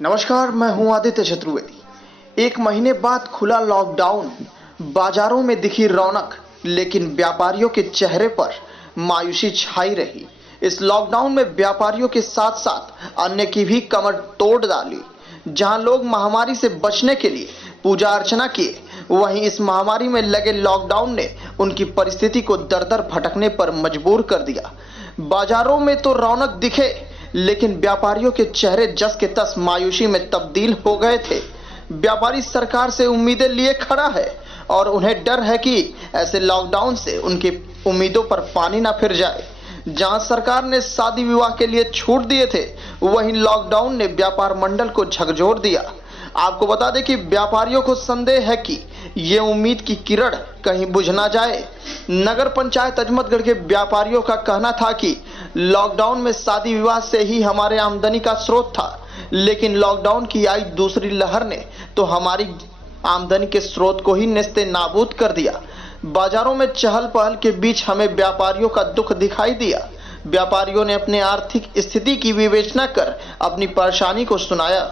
नमस्कार, मैं हूं आदित्य चतुर्वेदी। एक महीने बाद खुला लॉकडाउन, बाजारों में दिखी रौनक, लेकिन व्यापारियों के चेहरे पर मायूसी छाई रही। इस लॉकडाउन में व्यापारियों के साथ साथ अन्य की भी कमर तोड़ डाली। जहां लोग महामारी से बचने के लिए पूजा अर्चना किए, वहीं इस महामारी में लगे लॉकडाउन ने उनकी परिस्थिति को दर दर भटकने पर मजबूर कर दिया। बाजारों में तो रौनक दिखे, लेकिन व्यापारियों के चेहरे जस के तस मायूसी में तब्दील हो गए थे। व्यापारी सरकार से उम्मीदें लिए खड़ा है और उन्हें डर है कि ऐसे लॉकडाउन से उनकी उम्मीदों पर पानी ना फिर जाए। जहां सरकार ने शादी विवाह के लिए छूट दिए थे, वहीं लॉकडाउन ने व्यापार मंडल को झकझोर दिया। आपको बता दें कि व्यापारियों को संदेह है कि ये उम्मीद की किरण कहीं बुझ ना जाए। नगर पंचायत अजमतगढ़ के व्यापारियों का कहना था कि लॉकडाउन में शादी विवाह से ही हमारे आमदनी का स्रोत था, लेकिन लॉकडाउन की आई दूसरी लहर ने तो हमारी आमदनी के स्रोत को ही नेस्ते नाबूद कर दिया। बाजारों में चहल पहल के बीच हमें व्यापारियों का दुख दिखाई दिया। व्यापारियों ने अपने आर्थिक स्थिति की विवेचना कर अपनी परेशानी को सुनाया।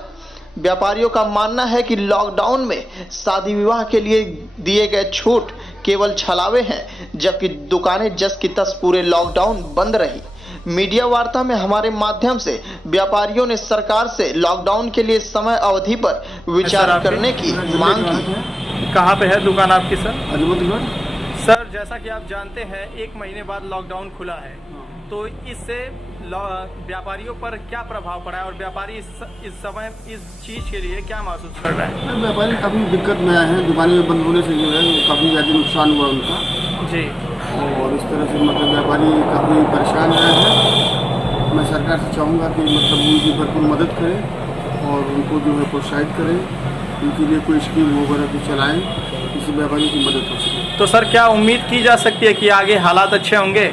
व्यापारियों का मानना है कि लॉकडाउन में शादी विवाह के लिए दिए गए छूट केवल छलावे हैं, जबकि दुकानें जस की तस पूरे लॉकडाउन बंद रही। मीडिया वार्ता में हमारे माध्यम से व्यापारियों ने सरकार से लॉकडाउन के लिए समय अवधि पर विचार करने की मांग की। कहाँ पे है दुकान आपकी सर? अजमतगढ़। सर, जैसा कि आप जानते हैं, एक महीने बाद लॉकडाउन खुला है, तो इससे व्यापारियों पर क्या प्रभाव पड़ा है और व्यापारी इस समय इस चीज़ के लिए क्या महसूस कर रहे हैं? व्यापारी काफ़ी दिक्कत में आए हैं। दुकानें बंद होने से जो है काफ़ी ज़्यादा नुकसान हुआ उनका जी। और इस तरह से मतलब व्यापारी काफ़ी परेशान रहे हैं। मैं सरकार से चाहूँगा कि मतलब उनकी भरपूर मदद करें और उनको जो है प्रोत्साहित करें, उनके लिए कोई स्कीम वगैरह भी चलाएँ जिससे व्यापारियों की मदद हो सके। तो सर, क्या उम्मीद की जा सकती है कि आगे हालात अच्छे होंगे?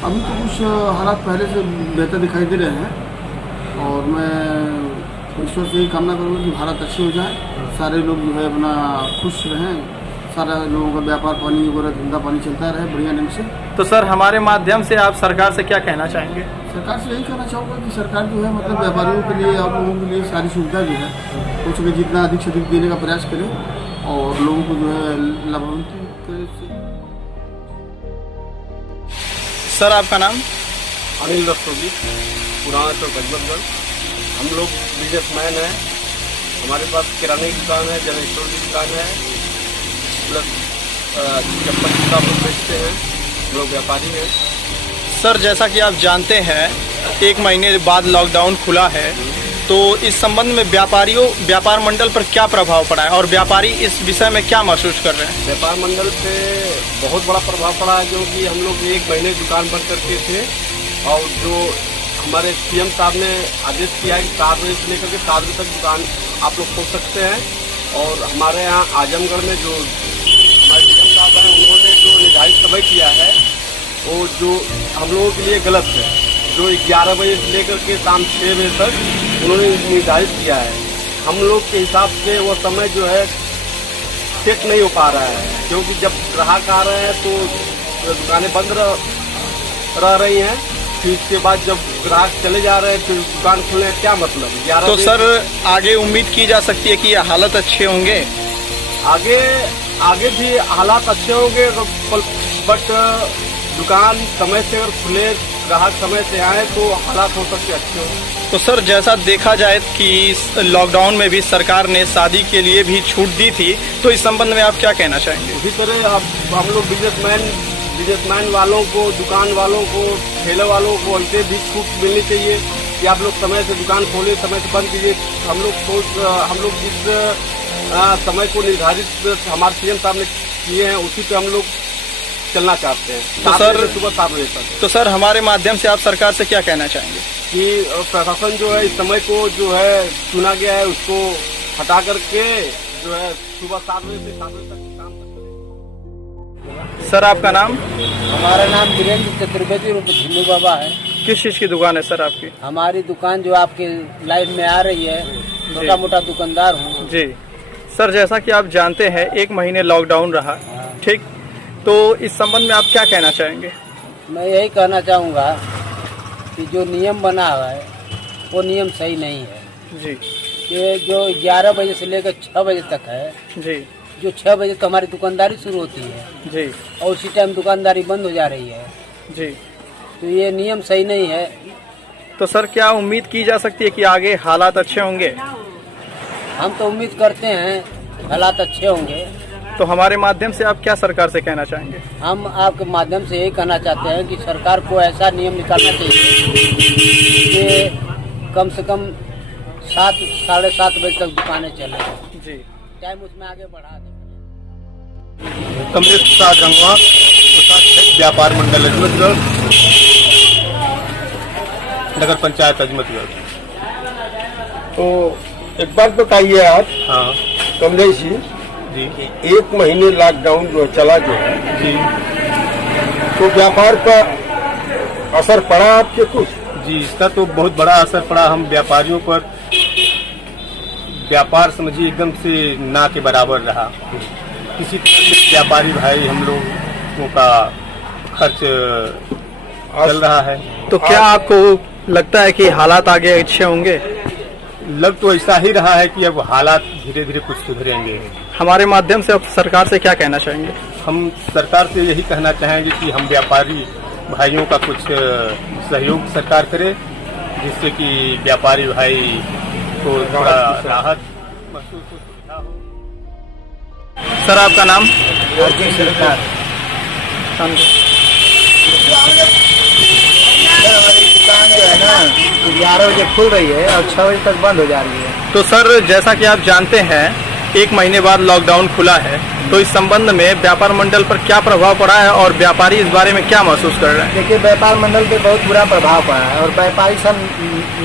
अभी तो कुछ हालात पहले से बेहतर दिखाई दे रहे हैं और मैं ईश्वर से ही कामना करूँगा कि हालात अच्छे हो जाए, सारे लोग जो है अपना खुश रहें, सारा लोगों का व्यापार पानी वगैरह धंधा पानी चलता रहे बढ़िया ढंग से। तो सर, हमारे माध्यम से आप सरकार से क्या कहना चाहेंगे? सरकार से यही कहना चाहूँगा कि सरकार जो है मतलब व्यापारियों के लिए, आप लोगों के लिए सारी सुविधा जो है हो सके जितना अधिक से अधिक देने का प्रयास करें और लोगों को जो है लाभान्वित करें। सर, आपका नाम? अनिल रस्तोगी, पुराना चौक अजमतगढ़। हम लोग बिजनेसमैन हैं। हमारे पास किराने की दुकान है, जनरल स्टोर की दुकान है, प्लस चप्पल जूता लोग बेचते हैं। हम लोग व्यापारी हैं। सर, जैसा कि आप जानते हैं, एक महीने बाद लॉकडाउन खुला है, तो इस संबंध में व्यापार मंडल पर क्या प्रभाव पड़ा है और व्यापारी इस विषय में क्या महसूस कर रहे हैं? व्यापार मंडल पे बहुत बड़ा प्रभाव पड़ा है, क्योंकि हम लोग एक महीने दुकान बंद करके थे और जो हमारे सीएम साहब ने आदेश किया है कि 7 बजे से लेकर के 7 बजे तक दुकान आप लोग खोल सकते हैं। और हमारे यहाँ आजमगढ़ में जो हमारे सीएम साहब हैं, उन्होंने जो निर्धारित समय किया है वो जो हम लोगों के लिए गलत है। जो 11 बजे से लेकर के शाम 6 बजे तक उन्होंने निर्धारित किया है, हम लोग के हिसाब से वो समय जो है सेट नहीं हो पा रहा है, क्योंकि जब ग्राहक आ रहे हैं तो दुकानें बंद रह रही हैं, फिर इसके बाद जब ग्राहक चले जा रहे हैं फिर दुकान खुलने का क्या मतलब? 11 तो सर, आगे उम्मीद की जा सकती है कि ये हालात अच्छे होंगे? आगे भी हालात अच्छे होंगे, बट दुकान समय से अगर खुले, ग्राहक समय से आए तो हालात हो सकते अच्छे हो। तो सर, जैसा देखा जाए कि लॉकडाउन में भी सरकार ने शादी के लिए भी छूट दी थी, तो इस संबंध में आप क्या कहना चाहेंगे? इसी तरह हम लोग बिजनेसमैन वालों को, दुकान वालों को, ठेले वालों को ऐसे भी छूट मिलनी चाहिए कि आप लोग समय से दुकान खोलें, समय से बंद कीजिए। हम लोग जिस समय को निर्धारित हमारे सीएम साहब ने किए हैं उसी पे हम लोग चलना चाहते हैं। तो सर, सुबह 7 बजे तक। तो सर, हमारे माध्यम से आप सरकार से क्या कहना चाहेंगे? कि प्रशासन जो है इस समय को जो है चुना गया है उसको हटा करके जो है सुबह 7 बजे से 7 बजे तक काम करते। सर, आपका नाम? हमारा नाम वीरेंद्र चतुर्वेदी रूप झिन्नू बाबा है। किस चीज़ की दुकान है सर आपकी? हमारी दुकान जो आपके लाइन में आ रही है, छोटा मोटा दुकानदार हूँ जी। सर, जैसा कि आप जानते हैं, एक महीने लॉकडाउन रहा, ठीक, तो इस संबंध में आप क्या कहना चाहेंगे? मैं यही कहना चाहूँगा कि जो नियम बना हुआ है वो नियम सही नहीं है। जी ये जो 11 बजे से लेकर 6 बजे तक है, जी जो 6 बजे तो हमारी दुकानदारी शुरू होती है जी और उसी टाइम दुकानदारी बंद हो जा रही है, जी। तो ये नियम सही नहीं है। तो सर क्या उम्मीद की जा सकती है कि आगे हालात अच्छे होंगे? हम तो उम्मीद करते हैं हालात अच्छे होंगे। तो हमारे माध्यम से आप क्या सरकार से कहना चाहेंगे? हम आपके माध्यम से यही कहना चाहते हैं कि सरकार को ऐसा नियम निकालना चाहिए कि कम से कम 7 साढ़े 7 बजे तक दुकानें चलें, जी। टाइम उसमें आगे बढ़ा दें। कमलेश प्रसाद रंगवा, कोषाध्यक्ष व्यापार मंडल अजमतगढ़, नगर पंचायत अजमतगढ़। तो एक बात बताइए आप हाँ कमलेश जी, जी 1 महीने लॉकडाउन जो चला जो है, जी तो व्यापार पर असर पड़ा आपके कुछ? जी, इसका तो बहुत बड़ा असर पड़ा। हम व्यापारियों पर, व्यापार समझिए एकदम से ना के बराबर रहा। किसी तरह से व्यापारी भाई हम लोगों का खर्च चल रहा है। तो क्या आपको लगता है कि हालात आगे अच्छे होंगे? लग तो ऐसा ही रहा है कि अब हालात धीरे धीरे कुछ सुधरेंगे। हमारे माध्यम से आप सरकार से क्या कहना चाहेंगे? हम सरकार से यही कहना चाहेंगे कि हम व्यापारी भाइयों का कुछ सहयोग सरकार करे, जिससे कि व्यापारी भाई को थोड़ा राहत महसूस हो, सुविधा हो। सर आपका नाम? सरकार हमारी दुकान जो है ना 11 बजे खुल रही है और 6 बजे तक बंद हो जा रही है। तो सर जैसा कि आप जानते हैं 1 महीने बाद लॉकडाउन खुला है, तो इस संबंध में व्यापार मंडल पर क्या प्रभाव पड़ा है और व्यापारी इस बारे में क्या महसूस कर रहे हैं? देखिए, व्यापार मंडल पे बहुत बुरा प्रभाव पड़ा है और व्यापारी सब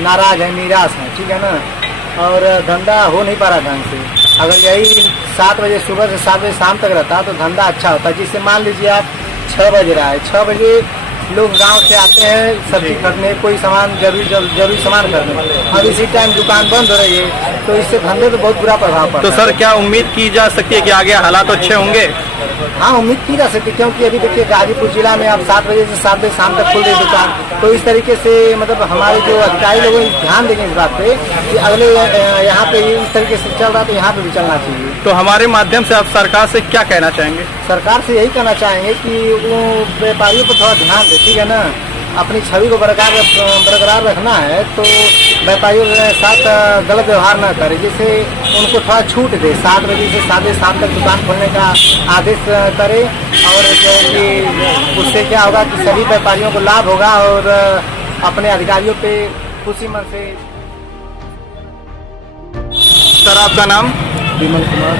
नाराज है, निराश है, ठीक है ना, और धंधा हो नहीं पा रहा ढंग से। अगर यही 7 बजे सुबह से 7 बजे शाम तक रहता तो धंधा अच्छा होता। जिससे मान लीजिए आप 6 बज रहा है, 6 बजे लोग गांव से आते हैं सब्जी खरीदने, कोई सामान जरूरी सामान खरीदने, और इसी टाइम दुकान बंद हो रही है, तो इससे धंधे पे बहुत बुरा प्रभाव पड़ता तो है। सर क्या उम्मीद की जा सकती है कि आगे हालात अच्छे होंगे? हाँ, उम्मीद की जा सकती है, क्योंकि अभी देखिए गाजीपुर जिला में अब 7 बजे से 7 बजे शाम तक खुल रही दुकान, तो इस तरीके से मतलब हमारे जो अधिकारी लोग ध्यान देंगे इस बात पे कि अगले यहाँ पे इस तरीके से चल रहा है तो यहाँ पे भी चलना चाहिए। तो हमारे माध्यम से आप सरकार से क्या कहना चाहेंगे? सरकार से यही कहना चाहेंगे कि वो व्यापारियों पर थोड़ा ध्यान दे, ठीक है ना, अपनी छवि को बरकरार रखना है, तो व्यापारियों के साथ गलत व्यवहार न करे, जिससे उनको थोड़ा छूट दे, 7 बजे से 7 बजे शाम तक दुकान खोलने का आदेश करे, और कि उससे क्या होगा कि सभी व्यापारियों को लाभ होगा और अपने अधिकारियों पे खुशी मन से। सर आपका नाम? विमल कुमार,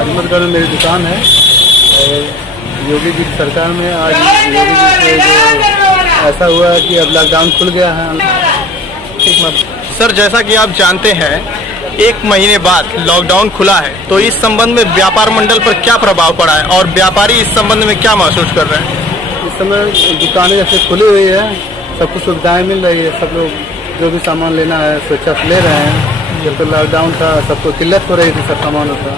अजमतगढ़ में मेरी दुकान है और योगी जी की सरकार में आज योगी जी से जो ऐसा हुआ है कि अब लॉकडाउन खुल गया है। ठीक, सर जैसा कि आप जानते हैं 1 महीने बाद लॉकडाउन खुला है, तो इस संबंध में व्यापार मंडल पर क्या प्रभाव पड़ा है और व्यापारी इस संबंध में क्या महसूस कर रहे हैं? इस समय दुकानें जैसे खुली हुई है, सबको सुविधाएं मिल रही है, सब लोग जो भी सामान लेना है स्वेच्छा से ले रहे हैं। जब तो लॉकडाउन था सबको किल्लत हो रही थी सब सामानों का।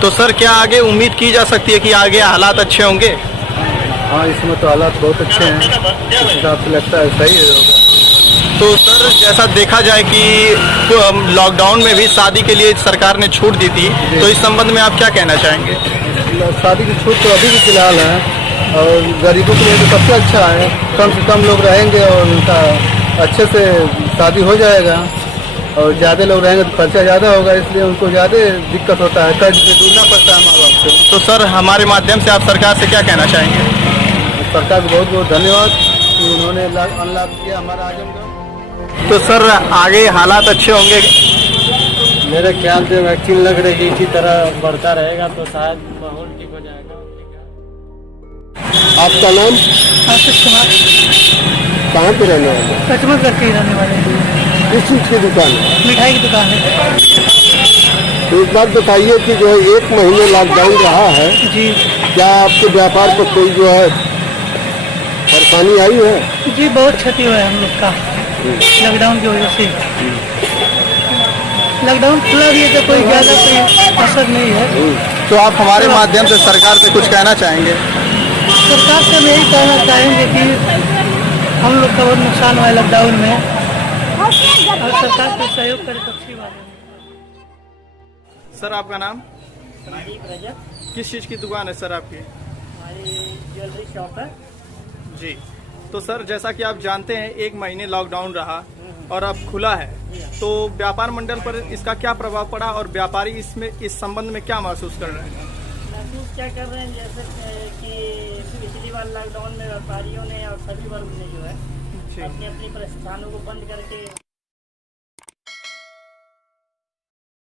तो सर क्या आगे उम्मीद की जा सकती है कि आगे हालात अच्छे होंगे? हाँ, इस समय तो हालात बहुत अच्छे हैं, इस हिसाब से लगता है सही होगा। तो सर जैसा देखा जाए कि लॉकडाउन में भी शादी के लिए सरकार ने छूट दी थी, तो इस संबंध में आप क्या कहना चाहेंगे? शादी की छूट तो अभी भी फिलहाल है और गरीबों के लिए तो सबसे अच्छा है, कम से कम लोग रहेंगे और उनका अच्छे से शादी हो जाएगा, और ज़्यादा लोग रहेंगे तो खर्चा ज़्यादा होगा, इसलिए उनको ज़्यादा दिक्कत होता है, कर्ज से दूरना पड़ता है माँ बाप से। तो सर हमारे माध्यम से आप सरकार से क्या कहना चाहेंगे? सरकार को बहुत बहुत धन्यवाद कि उन्होंने अनलॉक किया हमारा आजमगढ़। तो सर आगे हालात अच्छे होंगे? मेरे ख्याल से वैक्सीन लग रही है, इसी तरह बढ़ता रहेगा तो शायद माहौल ठीक हो जाएगा। आपका नाम? आशीष कुमार, कहाँ पे रहने वाले? अजमतगढ़ के रहने वाले हैं। किस चीज़ की दुकान है? मिठाई की दुकान है। तो एक बात बताइए कि जो है 1 महीने लॉकडाउन रहा है, जी क्या आपके व्यापार पर कोई जो है परेशानी आई है? जी, बहुत क्षति हुआ है हम लोग का लॉकडाउन की वजह से। लॉकडाउन खुला भी है तो कोई ज़्यादा कोई असर नहीं है। तो आप हमारे माध्यम से सरकार से कुछ कहना चाहेंगे? सरकार से हम यही कहना चाहेंगे कि हम लोग का बहुत नुकसान हुआ है लॉकडाउन में, और सरकार को सहयोग करे तो अच्छी बात है। सर आपका नाम? संदीप रजत, किस चीज़ की दुकान है सर आपकी? हमारी ज्वेलरी शॉप है। जी, तो सर जैसा कि आप जानते हैं 1 महीने लॉकडाउन रहा और अब खुला है, तो व्यापार मंडल पर इसका क्या प्रभाव पड़ा और व्यापारी इसमें इस संबंध में क्या महसूस कर रहे हैं? महसूस क्या कर रहे हैं, जैसे कि पिछली बार लॉकडाउन में व्यापारियों ने और सभी वर्ग ने जो है अपनी अपनी प्रतिष्ठानों को बंद करके